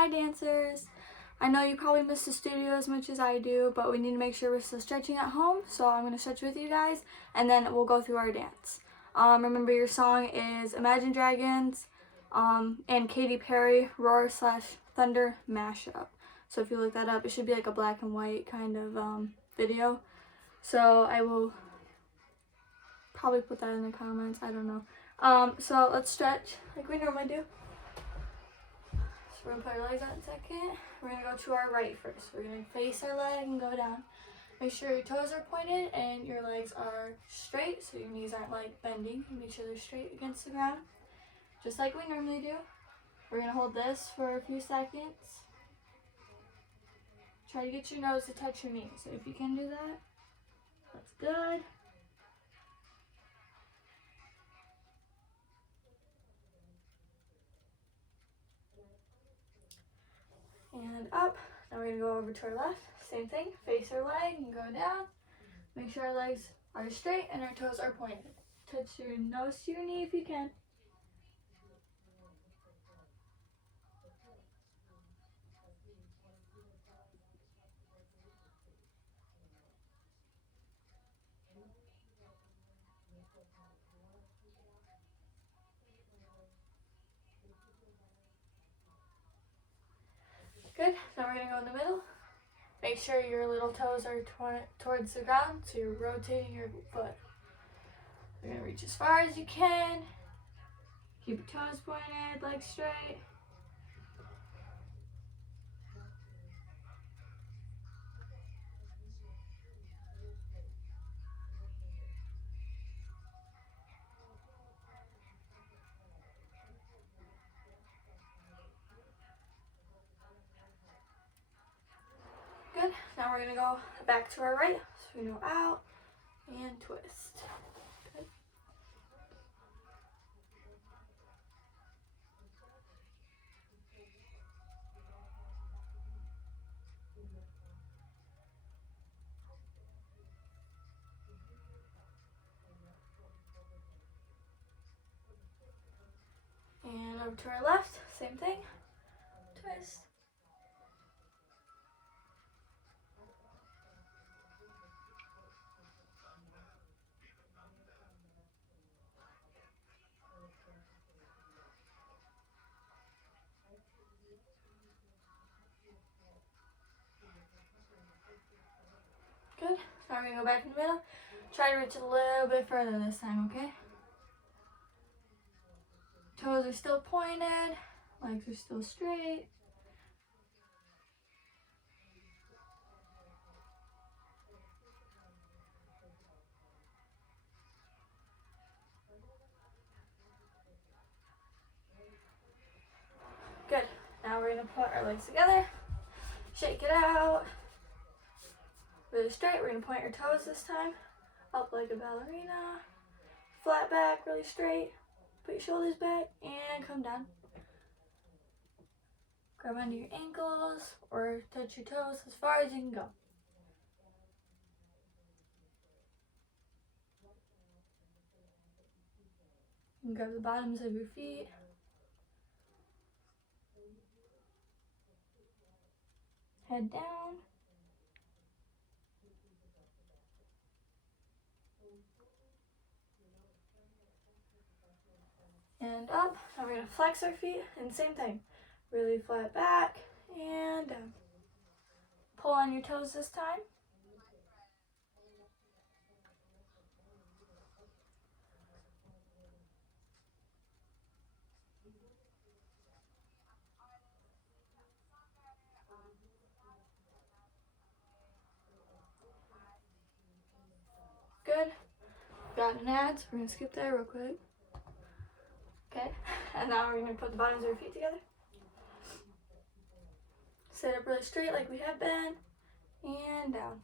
Hi dancers! I know you probably miss the studio as much as I do, but we need to make sure we're still stretching at home, so I'm going to stretch with you guys, and then we'll go through our dance. Remember your song is Imagine Dragons and Katy Perry Roar/Thunder mashup. So if you look that up, it should be like a black and white kind of video. So I will probably put that in the comments, I don't know. So let's stretch like we normally do. So we're going to put our legs out in a second. We're going to go to our right first. We're going to face our leg and go down. Make sure your toes are pointed and your legs are straight, so your knees aren't like bending. Make sure they're straight against the ground, just like we normally do. We're going to hold this for a few seconds. Try to get your nose to touch your knee. So if you can do that, that's good. And up. Now we're going to go over to our left. Same thing. Face our leg and go down. Make sure our legs are straight and our toes are pointed. Touch your nose to your knee if you can. Good. Now we're going to go in the middle. Make sure your little toes are towards the ground, so you're rotating your foot. You're going to reach as far as you can. Keep your toes pointed, legs straight. Good. Now we're going to go back to our right. So we go out and twist. Good. And over to our left, same thing. Twist. Good. Now we're going to go back in the middle. Try to reach a little bit further this time, okay? Toes are still pointed. Legs are still straight. Good. Now we're going to put our legs together. Shake it out. Really straight. We're going to point our toes this time. Up like a ballerina. Flat back, really straight. Put your shoulders back and come down. Grab onto your ankles or touch your toes as far as you can go. You can grab the bottoms of your feet. Head down. And up. Now we're going to flex our feet and same thing. Really flat back and down. Pull on your toes this time. Good. Got an abs. We're going to skip that real quick. Okay. And now we're going to put the bottoms of our feet together. Sit up really straight like we have been. And down.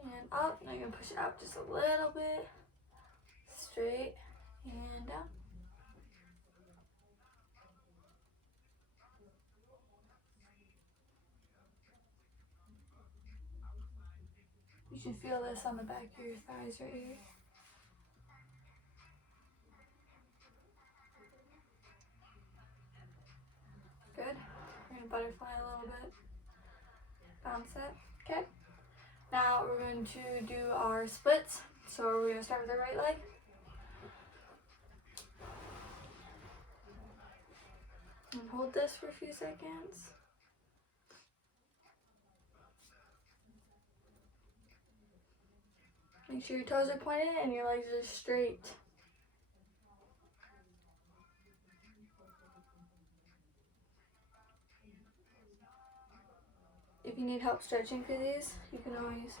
And up. Now you're going to push it out just a little bit. Straight. And down. You should feel this on the back of your thighs right here. Good. We're gonna butterfly a little bit. Bounce it. Okay. Now we're going to do our splits. So we're gonna start with the right leg. And hold this for a few seconds. Make sure your toes are pointed and your legs are straight. If you need help stretching for these, you can always,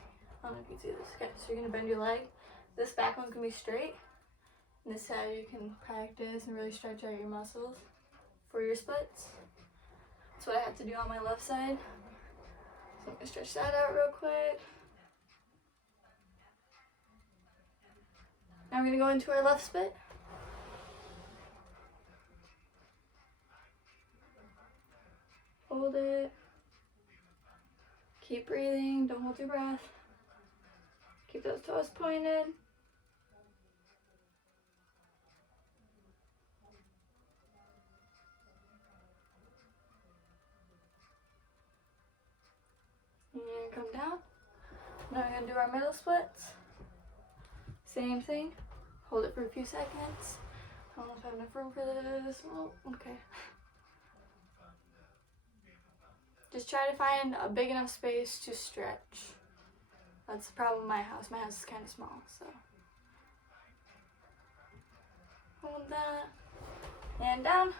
I don't know if you can see this. Okay, so you're gonna bend your leg. This back one's gonna be straight. And this side you can practice and really stretch out your muscles for your splits. That's what I have to do on my left side. So I'm gonna stretch that out real quick. Now we're gonna go into our left split. Hold it. Keep breathing, don't hold your breath. Keep those toes pointed. And come down. Now we're gonna do our middle splits. Same thing. Hold it for a few seconds. I don't know if I have enough room for this. Oh, okay. Just try to find a big enough space to stretch. That's the problem with my house. My house is kind of small, so. Hold that. And down.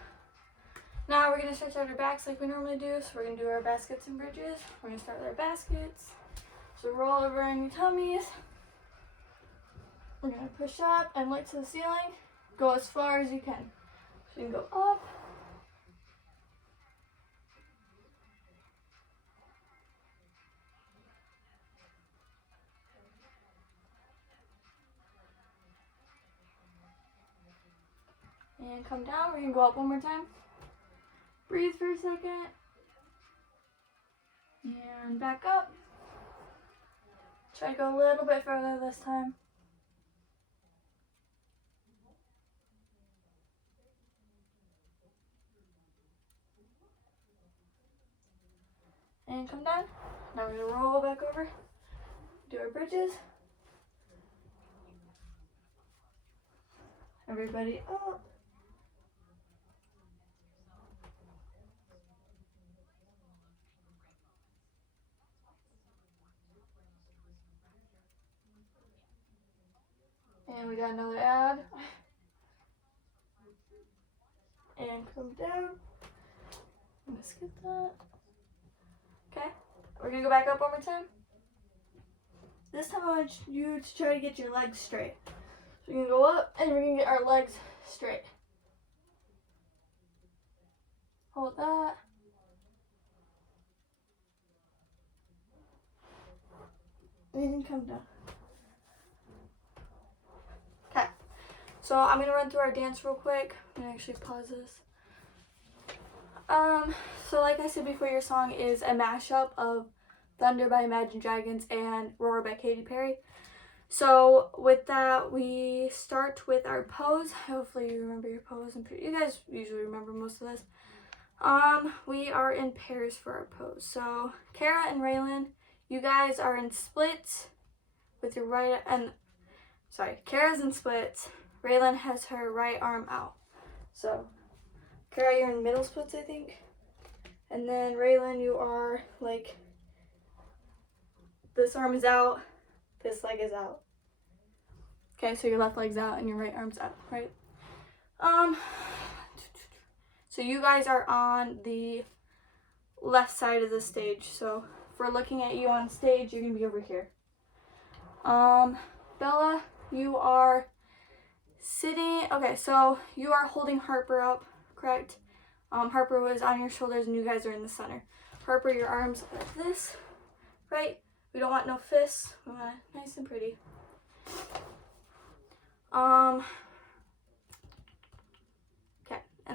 Now we're going to stretch out our backs like we normally do. So we're going to do our baskets and bridges. We're going to start with our baskets. So roll over on your tummies. We're going to push up and lift to the ceiling. Go as far as you can. So you can go up. And come down. We're going to go up one more time. Breathe for a second. And back up. Try to go a little bit further this time. And come down. Now we're going to roll back over. Do our bridges. Everybody up. And we got another ab. And come down. Let's get that. Okay. We're going to go back up one more time. This time I want you to try to get your legs straight. So we're going to go up and we're going to get our legs straight. Hold that. And come down. Okay. So I'm going to run through our dance real quick. I'm going to actually pause this. So like I said before, your song is a mashup of Thunder by Imagine Dragons and Roar by Katy Perry. So with that, we start with our pose. Hopefully you remember your pose. You guys usually remember most of this. We are in pairs for our pose. So Kara and Raylan, you guys are in splits with your right and Kara's in splits. Raylan has her right arm out. So Kara, you're in middle splits, I think. And then Raylan, you are like, this arm is out, this leg is out. Okay, so your left leg's out and your right arm's out, right? So you guys are on the left side of the stage. So if we're looking at you on stage, you're gonna be over here. Bella, you are sitting, okay, so you are holding Harper up, correct? Harper was on your shoulders and you guys are in the center. Harper, your arms like this, right? We don't want no fists, we want it nice and pretty.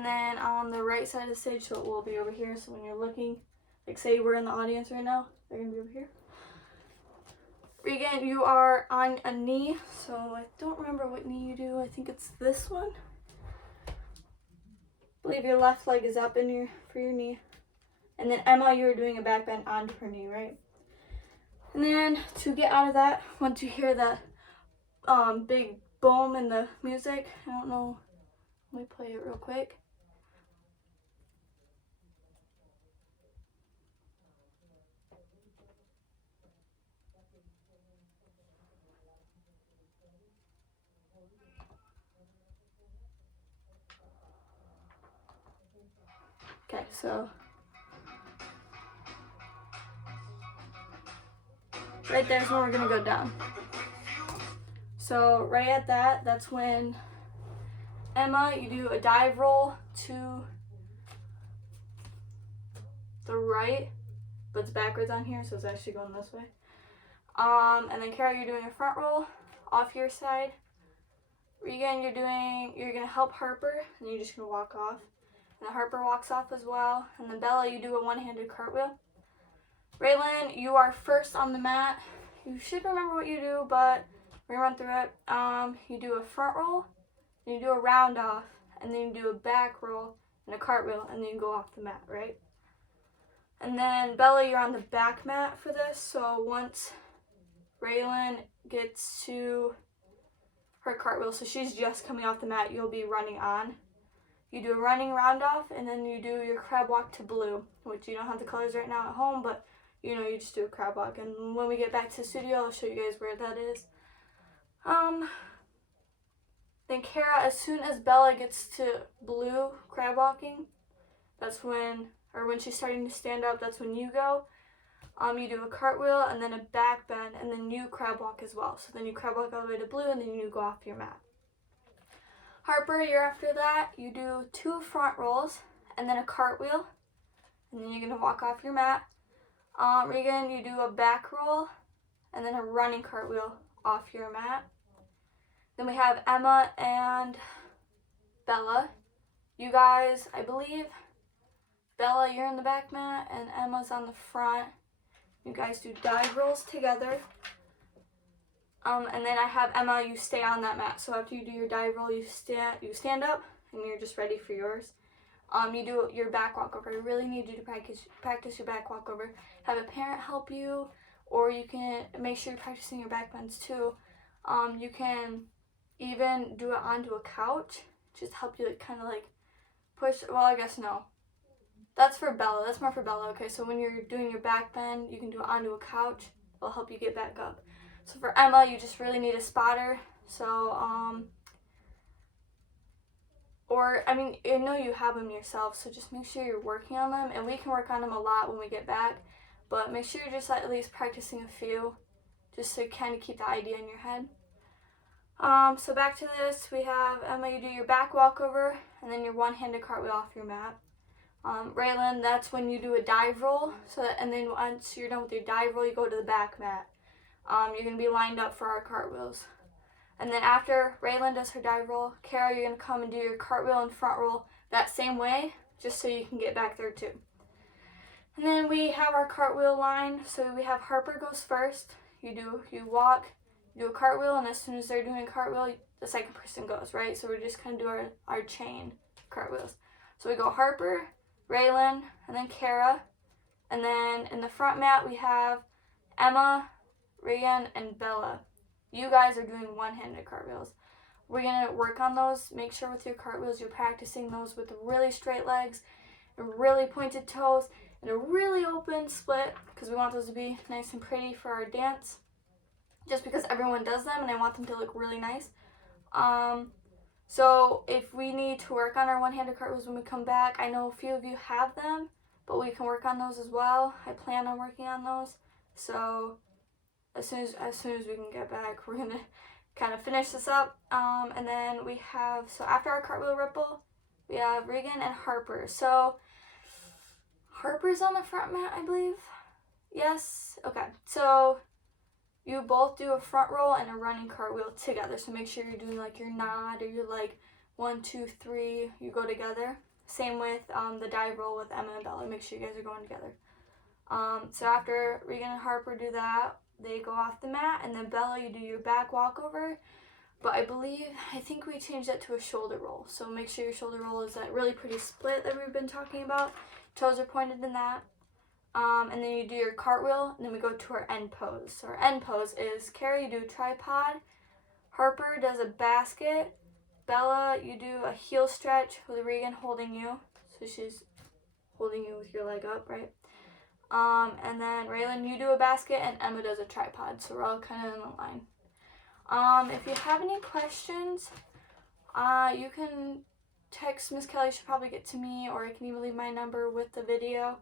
And then on the right side of the stage, so it will be over here. So when you're looking, like say we're in the audience right now, they're gonna be over here. Regan, you are on a knee, so I don't remember what knee you do. I think it's this one. I believe your left leg is up in for your knee. And then Emma, you were doing a back bend onto her knee, right? And then to get out of that, once you hear the big boom in the music, I don't know, let me play it real quick. Okay, so right there's where we're gonna go down. So right at that, that's when Emma, you do a dive roll to the right, but it's backwards on here, so it's actually going this way. And then Carol, you're doing a front roll off your side. Regan, you're gonna help Harper, and you're just gonna walk off. And then Harper walks off as well. And then Bella, you do a one-handed cartwheel. Raylan, you are first on the mat. You should remember what you do, but we're gonna run through it. You do a front roll, then you do a round off, and then you do a back roll and a cartwheel, and then you go off the mat, right? And then Bella, you're on the back mat for this. So once Raylan gets to her cartwheel, so she's just coming off the mat, you'll be running on. You do a running round off, and then you do your crab walk to blue, which you don't have the colors right now at home, but you know, you just do a crab walk. And when we get back to the studio, I'll show you guys where that is. Then Kara, as soon as Bella gets to blue crab walking, that's when she's starting to stand up, that's when you go. You do a cartwheel and then a back bend, and then you crab walk as well. So then you crab walk all the way to blue, and then you go off your mat. Harper, you're after that. You do 2 front rolls and then a cartwheel, and then you're gonna walk off your mat. Regan, you do a back roll and then a running cartwheel off your mat. Then we have Emma and Bella. You guys, I believe, Bella, you're in the back mat and Emma's on the front. You guys do dive rolls together. And then I have Emma, you stay on that mat. So after you do your dive roll, you stand up and you're just ready for yours. You do your back walkover. I really need you to practice your back walkover. Have a parent help you, or you can make sure you're practicing your back bends too. You can even do it onto a couch, just help you kind of like push. Well, I guess no. That's for Bella. That's more for Bella. Okay, so when you're doing your back bend, you can do it onto a couch. It'll help you get back up. So for Emma, you just really need a spotter. So, I know you have them yourself, so just make sure you're working on them. And we can work on them a lot when we get back. But make sure you're just at least practicing a few, just to kind of keep the idea in your head. So back to this, we have Emma, you do your back walkover, and then your one-handed cartwheel off your mat. Raylan, that's when you do a dive roll. And then once you're done with your dive roll, you go to the back mat. You're going to be lined up for our cartwheels. And then after Raylan does her dive roll, Kara, you're going to come and do your cartwheel and front roll that same way, just so you can get back there too. And then we have our cartwheel line. So we have Harper goes first. You walk, you do a cartwheel, and as soon as they're doing a cartwheel, the second person goes, right? So we're just going to do our chain cartwheels. So we go Harper, Raylan, and then Kara. And then in the front mat, we have Emma, Regan, and Bella. You guys are doing one-handed cartwheels. We're going to work on those. Make sure with your cartwheels you're practicing those with really straight legs and really pointed toes and a really open split, because we want those to be nice and pretty for our dance, just because everyone does them and I want them to look really nice. So if we need to work on our one-handed cartwheels when we come back, I know a few of you have them, but we can work on those as well. I plan on working on those. So as soon as we can get back, we're gonna kind of finish this up. And then we have, so after our cartwheel ripple, we have Regan and Harper. So Harper's on the front mat, I believe. Yes. Okay. So you both do a front roll and a running cartwheel together. So make sure you're doing like your nod or your like 1, 2, 3. You go together. Same with the dive roll with Emma and Bella. Make sure you guys are going together. So after Regan and Harper do that, they go off the mat, and then Bella, you do your back walkover. But I think we changed that to a shoulder roll. So make sure your shoulder roll is that really pretty split that we've been talking about. Toes are pointed in that. And then you do your cartwheel, and then we go to our end pose. So our end pose is Carrie, you do a tripod. Harper does a basket. Bella, you do a heel stretch with Regan holding you. So she's holding you with your leg up, right? And then Raylan, you do a basket, and Emma does a tripod. So we're all kind of in a line. If you have any questions, you can text Miss Kelly. She'll probably get to me, or I can even leave my number with the video.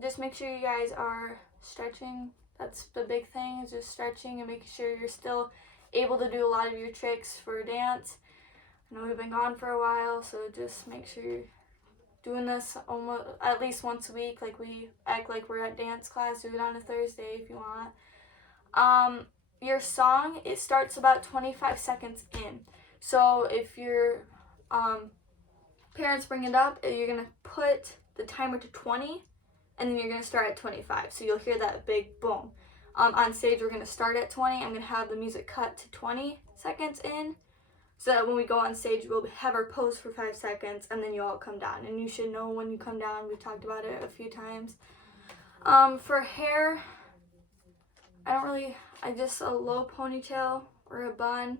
Just make sure you guys are stretching. That's the big thing, is just stretching and making sure you're still able to do a lot of your tricks for dance. I know we've been gone for a while, so just make sure you're doing this almost at least once a week. Like, we act like we're at dance class. Do it on a Thursday if you want. Your song, it starts about 25 seconds in. So if your parents bring it up, you're going to put the timer to 20, and then you're going to start at 25. So you'll hear that big boom. On stage, we're going to start at 20. I'm going to have the music cut to 20 seconds in, so that when we go on stage, we'll have our pose for 5 seconds, and then you all come down. And you should know when you come down. We've talked about it a few times. For hair, I just a low ponytail or a bun.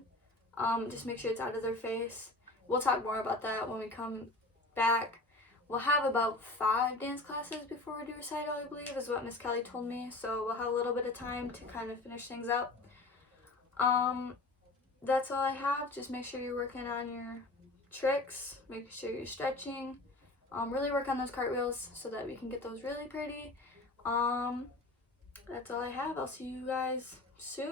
Just make sure it's out of their face. We'll talk more about that when we come back. We'll have about 5 dance classes before we do recital, I believe, is what Miss Kelly told me. So we'll have a little bit of time to kind of finish things up. That's all I have. Just make sure you're working on your tricks, making sure you're stretching. Really work on those cartwheels so that we can get those really pretty. That's all I have. I'll see you guys soon.